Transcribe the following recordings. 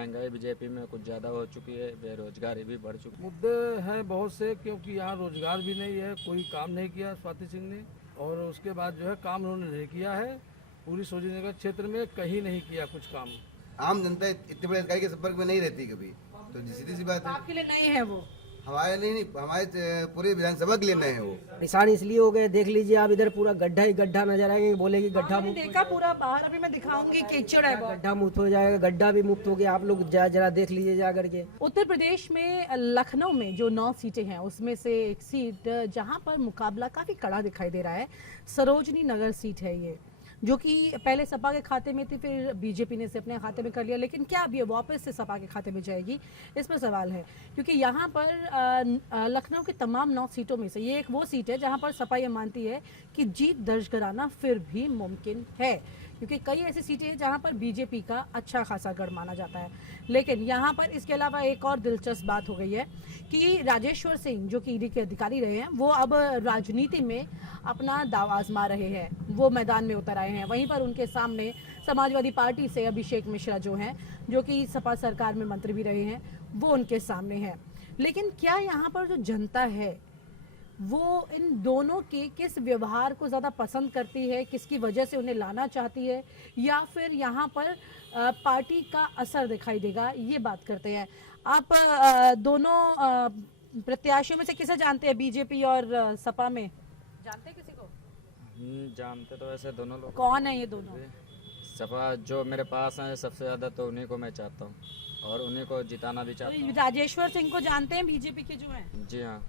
महंगाई बीजेपी में कुछ ज़्यादा हो चुकी है, बेरोजगारी भी बढ़ चुकी है। मुद्दे हैं बहुत से, क्योंकि यहाँ रोजगार भी नहीं है, कोई काम नहीं किया स्वाति सिंह ने। और उसके बाद जो है काम उन्होंने नहीं किया है, पूरी सरोजिनी क्षेत्र में कहीं नहीं किया कुछ काम। आम जनता इतने बड़े अधिकारी के संपर्क में नहीं रहती कभी, तो सीधी सी बात है। आपके लिए नए हैं वो? हमारे लिए नहीं, हमारे पूरे विधानसभा के लिए नए हैं वो। परेशान इसलिए हो गए, देख लीजिए आप, इधर पूरा गड्ढा ही गड्ढा नजर आएगा, बोलेगी गड्ढा मैंने देखा पूरा बाहर, अभी मैं दिखाऊंगी, कीचड़ है बहुत। गड्ढा मुक्त हो जाएगा, गड्ढा भी मुक्त हो गया। आप लोग जरा देख लीजिए जा करके। उत्तर प्रदेश में लखनऊ में जो 9 सीटें हैं उसमें से एक सीट जहां पर मुकाबला काफी कड़ा दिखाई दे रहा है, सरोजनी नगर सीट है ये, जो कि पहले सपा के खाते में थी, फिर बीजेपी ने इसे अपने खाते में कर लिया। लेकिन क्या अब ये वापस से सपा के खाते में जाएगी, इस पर सवाल है। क्योंकि यहाँ पर लखनऊ की तमाम 9 सीटों में से ये एक वो सीट है जहाँ पर सपा ये मानती है कि जीत दर्ज कराना फिर भी मुमकिन है, क्योंकि कई ऐसी सीटें हैं जहाँ पर बीजेपी का अच्छा खासा गढ़ माना जाता है। लेकिन यहाँ पर इसके अलावा एक और दिलचस्प बात हो गई है कि राजेश्वर सिंह, जो कि ईडी के अधिकारी रहे हैं, वो अब राजनीति में अपना दाव आजमा रहे हैं, वो मैदान में उतर आए हैं। वहीं पर उनके सामने समाजवादी पार्टी से अभिषेक मिश्रा जो हैं, जो कि सपा सरकार में मंत्री भी रहे हैं, वो उनके सामने हैं। लेकिन क्या यहाँ पर जो जनता है वो इन दोनों के किस व्यवहार को ज़्यादा पसंद करती है, किसकी वजह से उन्हें लाना चाहती है, या फिर यहाँ पर पार्टी का असर दिखाई देगा, ये बात करते हैं। आप दोनों प्रत्याशियों में से किसे जानते हैं, बीजेपी और सपा में? जानते हैं किसी को? जानते तो वैसे दोनों लोग। कौन है ये दोनों? सपा जो मेरे पास हैं सबसे ज़्यादा, तो उन्हीं को मैं चाहता हूँ और उन्हीं को जिताना भी चाहता हूँ। राजेश्वर सिंह को जानते हैं, बीजेपी के जो हैं? जी हाँ।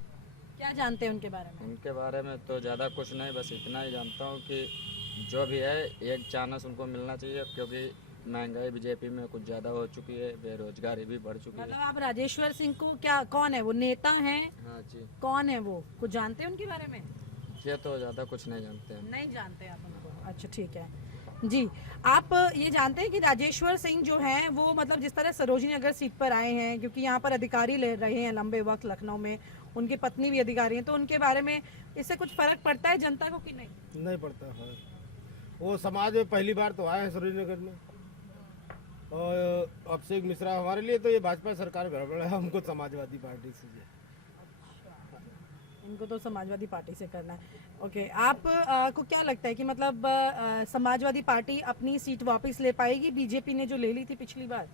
क्या जानते हैं उनके बारे में? उनके बारे में तो ज़्यादा कुछ नहीं, बस इतना ही जानता हूँ कि जो भी है एक चांस उनको मिलना चाहिए, क्योंकि महंगाई बीजेपी में कुछ ज़्यादा हो चुकी है, बेरोजगारी भी बढ़ चुकी है। मतलब आप राजेश्वर सिंह को क्या, कौन है वो, नेता हैं? हाँ जी। कौन है वो, कुछ जानते हैं उनके बारे में? ये तो ज़्यादा कुछ नहीं जानते हैं। नहीं जानते आप उनको? अच्छा ठीक है जी। आप ये जानते हैं कि राजेश्वर सिंह जो हैं वो, मतलब जिस तरह सरोजिनी नगर सीट पर आए हैं, क्योंकि यहाँ पर अधिकारी ले रहे हैं लंबे वक्त लखनऊ में, उनकी पत्नी भी अधिकारी हैं, तो उनके बारे में इससे कुछ फर्क पड़ता है जनता को कि नहीं? नहीं पड़ता है। वो समाज में पहली बार तो आए हैं सरोजिनी नगर में, और अभिषेक मिश्रा हमारे लिए तो ये भाजपा सरकार गड़बड़ है, हमको समाजवादी पार्टी से इनको तो समाजवादी पार्टी से करना है। ओके, आप को क्या लगता है कि मतलब समाजवादी पार्टी अपनी सीट वापस ले पाएगी? बीजेपी ने जो ले ली थी पिछली बार,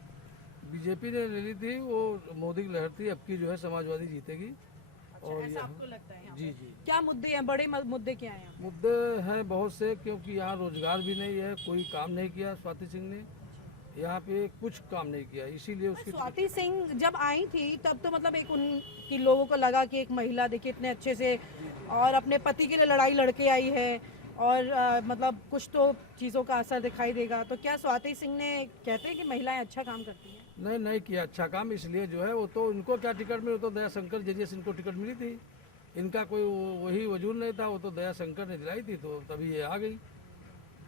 बीजेपी ने ले ली थी, वो मोदी की लहर थी, अब की जो है समाजवादी जीतेगी। और ऐसा आपको लगता है? जी जी। क्या मुद्दे हैं, बड़े मुद्दे क्या हैं? मुद्दे हैं बहुत से, क्योंकि यहाँ रोजगार भी नहीं है, कोई काम नहीं किया स्वाति सिंह ने, यहाँ पे कुछ काम नहीं किया, इसीलिए उसकी। स्वाति सिंह जब आई थी तब तो मतलब एक उनकी लोगों को लगा कि एक महिला देखिए इतने अच्छे से और अपने पति के लिए लड़ाई लड़के आई है, और मतलब कुछ तो चीज़ों का असर दिखाई देगा। तो क्या स्वाति सिंह ने, कहते हैं कि महिलाएं अच्छा काम करती हैं? नहीं किया अच्छा काम, इसलिए जो है वो तो उनको क्या टिकट मिली, वो तो दया शंकर जरिए से इनको टिकट मिली थी, इनका कोई वही वजूद नहीं था, वो तो दया शंकर ने दिलाई थी, तो तभी ये आ गई।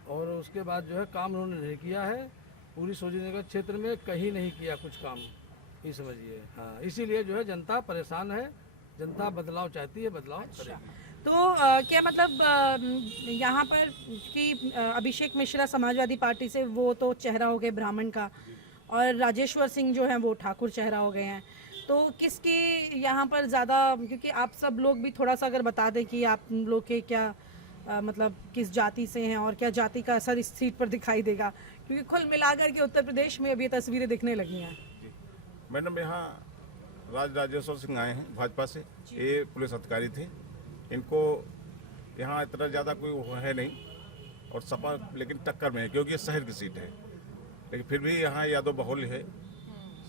और उसके बाद जो है काम उन्होंने नहीं किया है, पूरी सरोजिनी नगर क्षेत्र में कहीं नहीं किया कुछ काम, ये समझिए। हाँ, इसीलिए जो है जनता परेशान है, जनता बदलाव चाहती है, बदलाव करेगी। तो क्या मतलब यहाँ पर कि अभिषेक मिश्रा समाजवादी पार्टी से, वो तो चेहरा हो गए ब्राह्मण का, और राजेश्वर सिंह जो हैं वो ठाकुर चेहरा हो गए हैं, तो किसकी यहाँ पर ज़्यादा, क्योंकि आप सब लोग भी थोड़ा सा अगर बता दें कि आप लोग के क्या मतलब किस जाति से हैं और क्या जाति का असर इस सीट पर दिखाई देगा, क्योंकि कुल मिलाकर के उत्तर प्रदेश में अब ये तस्वीरें दिखने लगी हैं। मैडम, यहाँ राजेश्वर सिंह आए हैं भाजपा से, ये पुलिस अधिकारी थे, इनको यहाँ इतना ज़्यादा कोई वो है नहीं, और सपा लेकिन टक्कर में है, क्योंकि ये शहर की सीट है, लेकिन फिर भी यहाँ यादव बहुल है,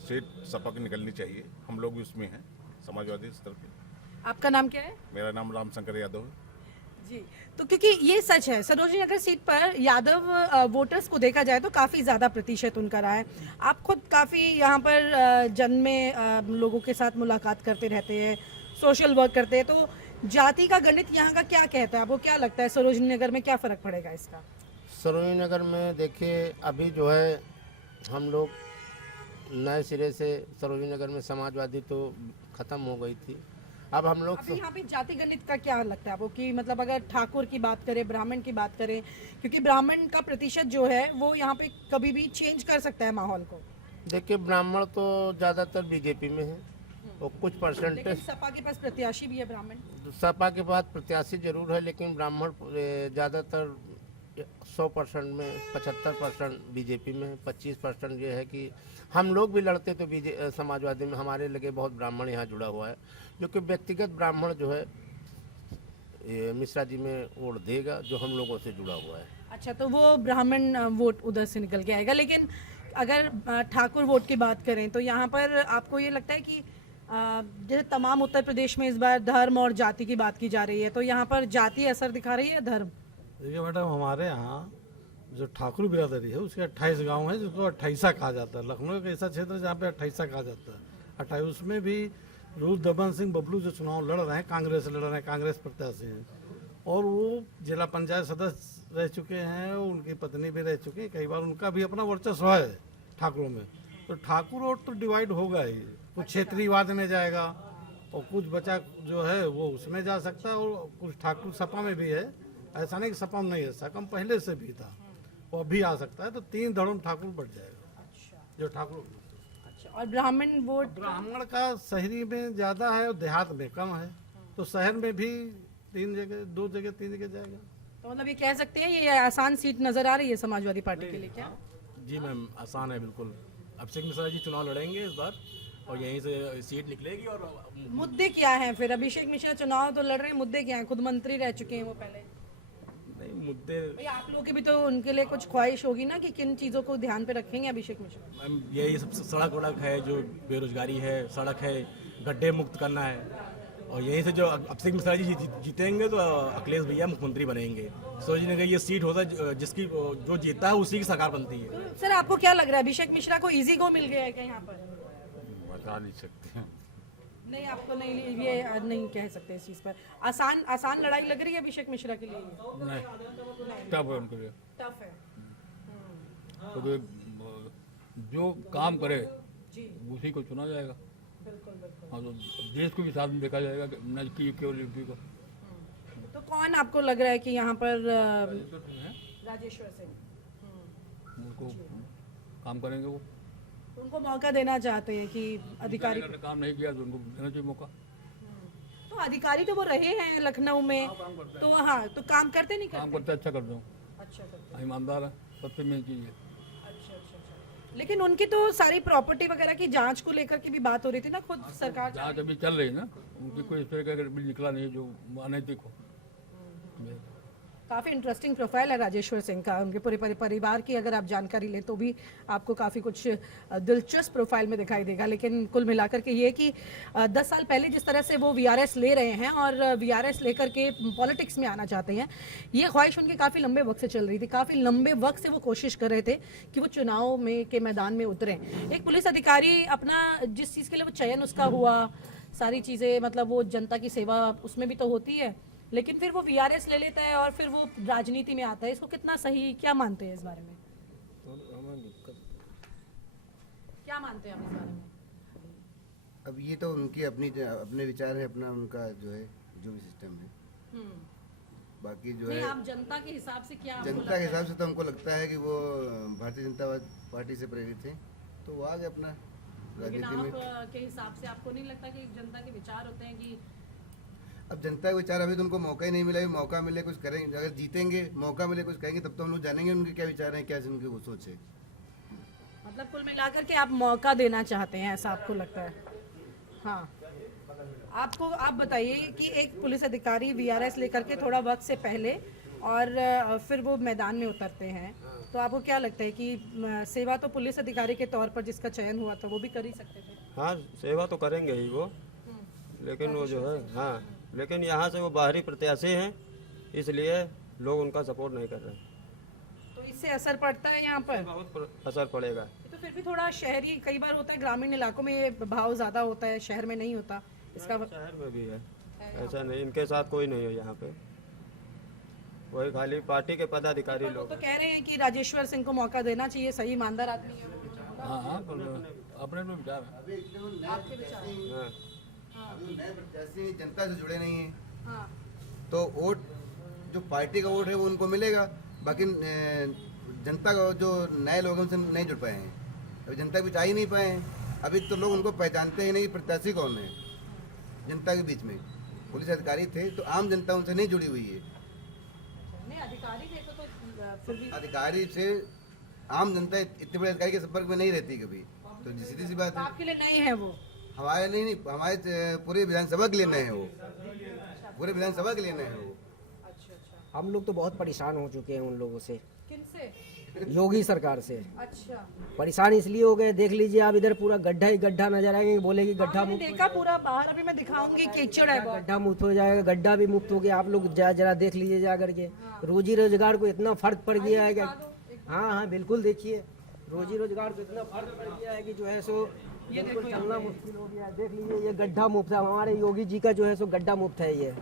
सीट सपा की निकलनी चाहिए, हम लोग भी उसमें हैं समाजवादी स्तर पे। आपका नाम क्या है? मेरा नाम रामशंकर यादव है जी। तो क्योंकि ये सच है, सरोजिनी नगर सीट पर यादव वोटर्स को देखा जाए तो काफ़ी ज़्यादा प्रतिशत उनका रहा है। आप खुद काफ़ी यहाँ पर जन में लोगों के साथ मुलाकात करते रहते हैं, सोशल वर्क करते हैं, तो जाति का गणित यहाँ का क्या कहता है? आपको क्या लगता है सरोजिनी नगर में क्या फ़र्क पड़ेगा इसका? सरोजिनी नगर में देखिए, अभी जो है हम लोग नए सिरे से सरोजिनी नगर में समाजवादी तो ख़त्म हो गई थी, अब हम लोग अभी यहाँ पे जाति गणित का क्या लगता है आपको कि मतलब अगर ठाकुर की बात करें, ब्राह्मण की बात करें, क्योंकि ब्राह्मण का प्रतिशत जो है वो यहाँ पे कभी भी चेंज कर सकता है माहौल को। देखिए ब्राह्मण तो ज़्यादातर बीजेपी में है और कुछ लेकिन परसेंटेज सपा के पास प्रत्याशी भी है ब्राह्मण। सपा के बाद प्रत्याशी जरूर है, लेकिन ब्राह्मण ज़्यादातर 100% में 75% बीजेपी में है, 25% ये है कि हम लोग भी लड़ते तो समाजवादी में हमारे लगे बहुत ब्राह्मण यहाँ जुड़ा हुआ है, जो कि व्यक्तिगत ब्राह्मण जो है ये मिश्रा जी में वोट देगा जो हम लोगों से जुड़ा हुआ है। अच्छा, तो वो ब्राह्मण वोट उधर से निकल के आएगा। लेकिन अगर ठाकुर वोट की बात करें तो यहाँ पर आपको ये लगता है कि जैसे तमाम उत्तर प्रदेश में इस बार धर्म और जाति की बात की जा रही है, तो यहाँ पर जाति असर दिखा रही है धर्म? देखिए मैडम, हमारे यहाँ जो ठाकुर बिरादरी है उसके 28 गांव है जिसको 28 कहा जाता है। लखनऊ एक ऐसा क्षेत्र है जहाँ पे 28 कहा जाता है। 28 उसमें भी रुद्रदमन सिंह बबलू जो चुनाव लड़ रहे हैं, कांग्रेस लड़ रहे हैं, कांग्रेस प्रत्याशी हैं, और वो जिला पंचायत सदस्य रह चुके हैं, उनकी पत्नी भी रह चुकी है, कई बार उनका भी अपना वर्चस्व है ठाकुरों में। तो ठाकुर वोट तो डिवाइड होगा ही, कुछ क्षेत्रीयवाद में जाएगा और कुछ बचा जो है वो उसमें जा सकता है, और कुछ ठाकुर सपा में भी है। ऐसा नहीं कि सपा में नहीं है, सकम पहले से भी था, वो अभी आ सकता है। तो 3 धर्म ठाकुर बढ़ जाएगा जो ठाकुर। अच्छा, और ब्राह्मण वोट? ब्राह्मण का शहरी में ज़्यादा है और देहात में कम है, तो शहर में भी 3 जगह 2 जगह 3 जगह जाएगा। तो मतलब ये कह सकते हैं ये आसान सीट नजर आ रही है समाजवादी पार्टी के लिए क्या? जी मैम, आसान है बिल्कुल। अभिषेक मिश्रा जी चुनाव लड़ेंगे इस बार और यहीं से सीट निकलेगी। और मुद्दे क्या हैं फिर? अभिषेक मिश्रा चुनाव तो लड़ रहे हैं, मुद्दे क्या हैं? खुद मंत्री रह चुके हैं वो पहले। नहीं, मुद्दे भाई आप लोगों की भी तो उनके लिए कुछ ख्वाहिश होगी ना कि किन चीज़ों को ध्यान पे रखेंगे अभिषेक मिश्रा? मैम यही सब सड़क वड़क है, जो बेरोजगारी है, सड़क है, गड्ढे मुक्त करना है। और यहीं से जो अभिषेक मिश्रा जी जीतेंगे तो अखिलेश भैया मुख्यमंत्री बनेंगे। सोचने का ये सीट होता है जिसकी जो जीता है उसी की सरकार बनती है। तो सर आपको क्या लग रहा है, अभिषेक मिश्रा को इजी गो मिल गया है क्या यहाँ पर? बता नहीं सकते हैं। नहीं, आपको नहीं, ये नहीं कह सकते इस चीज़ पर। आसान लड़ाई लग रही है अभिषेक मिश्रा के लिए? नहीं, टफ है उनके लिए, टफ है क्योंकि जो काम करे जी, उसी को चुना जाएगा। बिल्कुल बिल्कुल। और तो देश को भी साथ में देखा जाएगा कि न कि केवल यूपी को। तो कौन आपको लग रहा है कि यहाँ पर राजेश्वर सिंह उनको काम करेंगे वो। उनको मौका देना चाहते हैं कि अधिकारी? अगर काम नहीं किया तो उनको देना चाहिए मौका। तो अधिकारी तो वो रहे हैं लखनऊ में, तो हाँ, तो काम करते नहीं काम करते? करते अच्छा कर दो, अच्छा करते। ईमानदार है, सबसे मेन चीज़ है। अच्छा अच्छा अच्छा। लेकिन उनकी तो सारी प्रॉपर्टी वगैरह की जांच को लेकर के भी बात हो रही थी ना, खुद सरकार। जाँच अभी चल रही है ना, उनकी कोई इस तरह का बिल निकला नहीं है जो अनैतिक हो। काफ़ी इंटरेस्टिंग प्रोफाइल है राजेश्वर सिंह का। उनके पूरे परिवार की अगर आप जानकारी लें तो भी आपको काफ़ी कुछ दिलचस्प प्रोफाइल में दिखाई देगा। लेकिन कुल मिलाकर के ये कि 10 साल पहले जिस तरह से वो वीआरएस ले रहे हैं और वीआरएस लेकर के पॉलिटिक्स में आना चाहते हैं, ये ख्वाहिश उनकी काफ़ी लंबे वक्त से चल रही थी। काफ़ी लंबे वक्त से वो कोशिश कर रहे थे कि वो चुनाव में के मैदान में उतरें। एक पुलिस अधिकारी अपना जिस चीज़ के लिए वो चयन उसका हुआ, सारी चीज़ें मतलब वो जनता की सेवा उसमें भी तो होती है, लेकिन फिर वो वीआरएस ले लेता है और फिर वो राजनीति में आता है। इसको कितना सही, क्या मानते हैं इस बारे में? क्या मानते हैं आप इस बारे में? अब ये तो उनकी अपने विचार है, अपना उनका जो है जो भी सिस्टम है। बाकी जो नहीं, है आप जनता के हिसाब से क्या आपको जनता लगता के है? हिसाब से तो हमको लगता है कि वो भारतीय जनता पार्टी से प्रेरित थे, तो वो आ गए अपना लेकिन राजनीति में। आप के हिसाब से आपको नहीं लगता कि जनता के विचार होते हैं कि अब जनता के विचार, अभी तो उनको मौका ही नहीं मिला, अभी मौका मिले कुछ करेंगे, अगर जीतेंगे मौका मिले कुछ करेंगे तब तो हम लोग जानेंगे उनके क्या विचार हैं, क्या उनकी वो सोच है। मतलब कुल मिलाकर के आप मौका देना चाहते हैं, ऐसा आपको लगता है? हाँ, आपको आप बताइए कि एक पुलिस अधिकारी वीआरएस लेकर के थोड़ा वक्त से पहले और फिर वो मैदान में उतरते हैं, तो आपको क्या लगता है कि सेवा तो पुलिस अधिकारी के तौर पर जिसका चयन हुआ था वो भी कर ही सकते थे? हाँ, सेवा तो करेंगे ही वो, लेकिन वो जो है, हाँ, लेकिन यहाँ से वो बाहरी प्रत्याशी हैं, इसलिए लोग उनका सपोर्ट नहीं कर रहे। तो इससे असर पड़ता है यहाँ पर? बहुत असर पड़ेगा। तो फिर भी थोड़ा शहरी, कई बार होता है ग्रामीण इलाकों में ये भाव ज़्यादा होता है, शहर में नहीं होता इसका। शहर में भी है, ऐसा नहीं, इनके साथ कोई नहीं है यहाँ पे, वही खाली पार्टी के पदाधिकारी वो लोग तो कह रहे हैं कि राजेश्वर सिंह को मौका देना चाहिए, सही ईमानदार आदमी है। हाँ हाँ, अपने अपने विचार है। आपके विचार? हैं। हाँ, नए प्रत्याशी जनता से जुड़े नहीं हैं, हाँ, तो वोट जो पार्टी का वोट है वो उनको मिलेगा, बाकी जनता का जो नए लोग हैं उनसे नहीं जुड़ पाए हैं। अभी जनता के बीच आ ही नहीं पाए हैं। अभी तो लोग उनको पहचानते ही नहीं प्रत्याशी कौन है जनता के बीच में। पुलिस अधिकारी थे तो आम जनता उनसे नहीं जुड़ी हुई है। नहीं, अधिकारी थे तो फिर भी अधिकारी से आम जनता इतने बड़े अधिकारी के संपर्क में नहीं रहती कभी, तो सीधी सी बात है। आपके लिए नहीं है वो? हमारे नहीं, हमारे पूरे विधानसभा के लिए नए हैं वो, पूरे विधानसभा के लिए नए हैं वो। हम लोग तो बहुत परेशान हो चुके हैं उन लोगों से, किनसे? योगी सरकार से। अच्छा, परेशान इसलिए हो गए, देख लीजिए आप इधर पूरा गड्ढा ही गड्ढा नजर आएंगे, बोलेगी गड्ढा मैंने देखा पूरा बाहर, अभी मैं दिखाऊंगी, कीचड़ है बहुत। गड्ढा मुक्त हो जाएगा, गड्ढा भी मुक्त हो गया। आप लोग जरा देख लीजिए जा करके, रोजी रोजगार को इतना फर्क पड़ गया है। हाँ हाँ बिल्कुल, देखिए रोजी रोजगार को इतना फर्क पड़ गया है कि जो है सो बिल्कुल चलना मुश्किल हो गया है। देख लीजिए ये गड्ढा मुक्त है, हमारे योगी जी का जो है सो गड्ढा मुक्त है। ये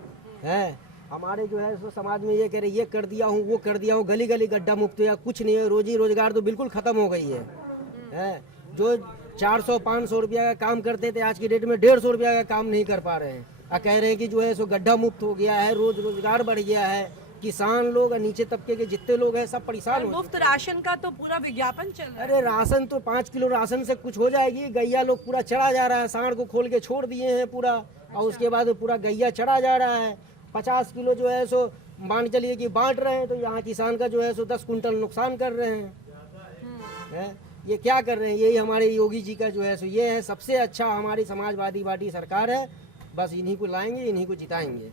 है हमारे जो है सो समाज में ये कह रहे ये कर दिया हूँ वो कर दिया हूँ, गली गली गड्ढा मुक्त है, कुछ नहीं है। रोजी रोजगार तो बिल्कुल खत्म हो गई है। जो 400-500 रुपया का काम करते थे आज की डेट में 150 रुपया का काम नहीं कर पा रहे हैं। कह रहे हैं कि जो है सो गड्ढा मुक्त हो गया है, रोजगार बढ़ गया है। किसान लोग और नीचे तबके के जितने लोग हैं सब परेशान हो। मुफ्त राशन का तो पूरा विज्ञापन चल रहा है। अरे राशन तो 5 किलो राशन से कुछ हो जाएगी? गैया लोग पूरा चढ़ा जा रहा है, सांड को खोल के छोड़ दिए हैं पूरा, और उसके बाद पूरा गैया चढ़ा जा रहा है। 50 किलो जो है सो मान चलिए कि बांट रहे हैं, तो यहाँ किसान का जो है सो 10 कुंटल नुकसान कर रहे हैं। ये क्या कर रहे हैं? यही हमारे योगी जी का जो है सो ये है सबसे अच्छा हमारी समाजवादी पार्टी सरकार है। बस इन्हीं को लाएंगे, इन्हीं को जिताएंगे।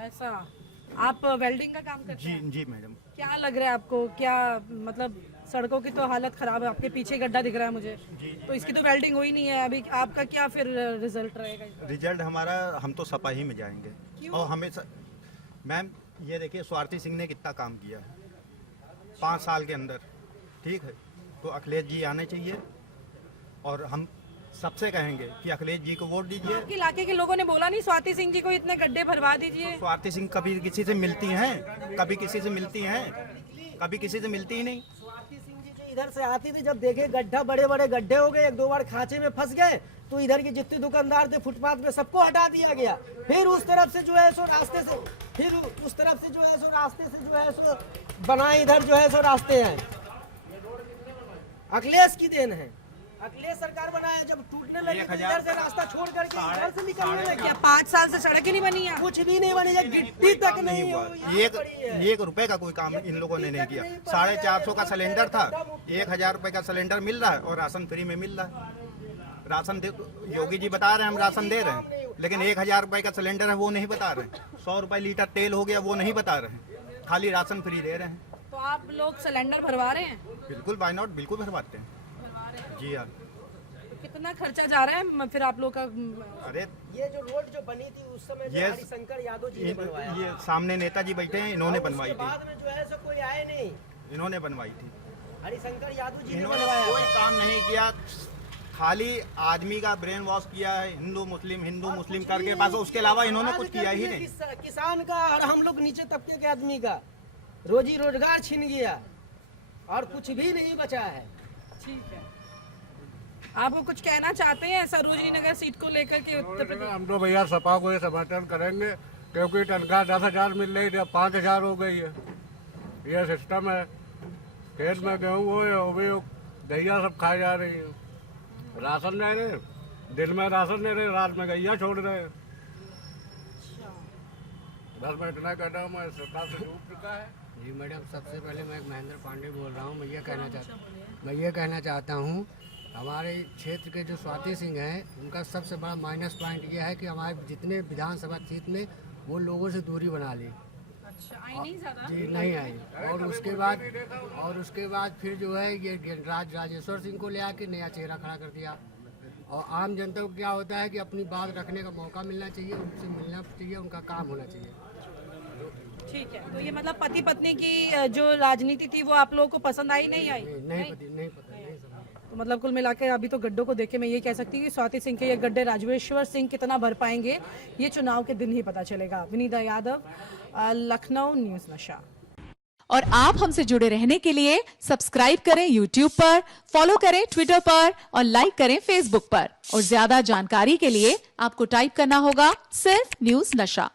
ऐसा? आप वेल्डिंग का काम करते हैं? जी मैडम। क्या लग रहा है आपको? क्या मतलब सड़कों की तो हालत खराब है, आपके पीछे गड्ढा दिख रहा है मुझे, तो इसकी तो वेल्डिंग हुई नहीं है अभी। आपका क्या फिर रिजल्ट रहेगा? रिजल्ट हमारा, हम तो सपा ही में जाएंगे। और हमें मैम ये देखिए स्वार्थी सिंह ने कितना काम किया है 5 साल के अंदर, ठीक है। तो अखिलेश जी आने चाहिए और हम सबसे कहेंगे कि अखिलेश जी को वोट दीजिए। आपके इलाके के लोगों ने बोला नहीं स्वाति सिंह जी को इतने गड्ढे भरवा दीजिए? स्वाति सिंह कभी किसी से मिलती हैं? कभी किसी से मिलती हैं? कभी किसी से मिलती ही नहीं। स्वाति सिंह जी जो इधर से आती थी, जब देखे गड्ढा बड़े बड़े गड्ढे हो गए, 1-2 बार खांचे में फंस गए, तो इधर के जितने दुकानदार थे फुटपाथ पे सबको हटा दिया गया। फिर उस तरफ से जो है सो रास्ते से, फिर उस तरफ से जो है सो रास्ते से जो है सो बनाए, इधर जो है सो रास्ते हैं। अखिलेश की देन है, अखिलेश सरकार बनाया। जब टूटने लगे तो इधर से रास्ता छोड़ करके इधर से निकलने लगे। क्या 5 साल से सड़क ही नहीं बनी है? कुछ भी नहीं बनी है, गिट्टी तक नहीं हुई। 1 रुपए का कोई काम इन लोगों ने नहीं किया। 450 का सिलेंडर था, 1000 रुपए का सिलेंडर मिल रहा है और राशन फ्री में मिल रहा है। राशन दे, योगी जी बता रहे हैं हम राशन दे रहे हैं, लेकिन 1000 रुपए का सिलेंडर है वो नहीं बता रहे हैं। 100 रुपए लीटर तेल हो गया वो नहीं बता रहे हैं, खाली राशन फ्री दे रहे हैं। तो आप लोग सिलेंडर भरवा रहे हैं? बिल्कुल, वाई नॉट, बिल्कुल भरवाते हैं जी हाँ। तो कितना खर्चा जा रहा है फिर आप लोग का? अरे ये जो रोड जो बनी थी उस समय जो हरिशंकर यादव जी ने बनवाया। ये सामने नेताजी बैठे हैं, इन्होंने बनवाई थी। बाद में जो है सो कोई आए नहीं, इन्होंने बनवाई थी। हरिशंकर यादव जी ने इन्होंने बनवाया। कोई काम नहीं किया, खाली आदमी का ब्रेन वॉश किया है, हिंदू मुस्लिम करके, बस उसके अलावा इन्होंने कुछ किया ही नहीं। किसान का और हम लोग नीचे तबके के आदमी का रोजी रोजगार छीन गया और कुछ भी नहीं बचा है। ठीक है, आपको कुछ कहना चाहते हैं सरोजनी नगर सीट को लेकर के उत्तर प्रदेश? हम तो भैया सपा को ये समर्थन करेंगे, क्योंकि तनख्वाह 10,000 मिल रही थी, 5,000 हो गई है। ये सिस्टम है। खेत में गेहूँ हो भी गैया सब खाई जा रही है। राशन दे रहे, दिन में राशन दे रहे, रात में गैया छोड़ रहे। बस मैं इतना कहता हूँ, मैं सरकार से डूब चुका है। जी मैडम, सबसे पहले मैं महेंद्र पांडे बोल रहा हूँ। मैं ये कहना चाहता हूँ हमारे क्षेत्र के जो स्वाति सिंह हैं, उनका सबसे बड़ा माइनस पॉइंट ये है कि हमारे जितने विधानसभा क्षेत्र में वो लोगों से दूरी बना ली। अच्छा, आई नहीं ज़्यादा? जी नहीं आई। और उसके बाद फिर जो है ये राजेश्वर सिंह को ले आके नया चेहरा खड़ा कर दिया। और आम जनता को क्या होता है कि अपनी बात रखने का मौका मिलना चाहिए, उनसे मिलना चाहिए, उनका काम होना चाहिए। ठीक है, तो ये मतलब पति पत्नी की जो राजनीति थी वो आप लोगों को पसंद आई? नहीं आई? नहीं। तो मतलब कुल मिलाकर अभी तो गड्ढों को देखे मैं ये कह सकती हूँ कि स्वाति सिंह के ये गड्ढे राजेश्वर सिंह कितना भर पाएंगे ये चुनाव के दिन ही पता चलेगा। विनीता यादव, लखनऊ न्यूज़ नशा। और आप हमसे जुड़े रहने के लिए सब्सक्राइब करें YouTube पर, फॉलो करें Twitter पर और लाइक करें Facebook पर। और ज्यादा जानकारी के लिए आपको टाइप करना होगा सिर्फ न्यूज़ नशा।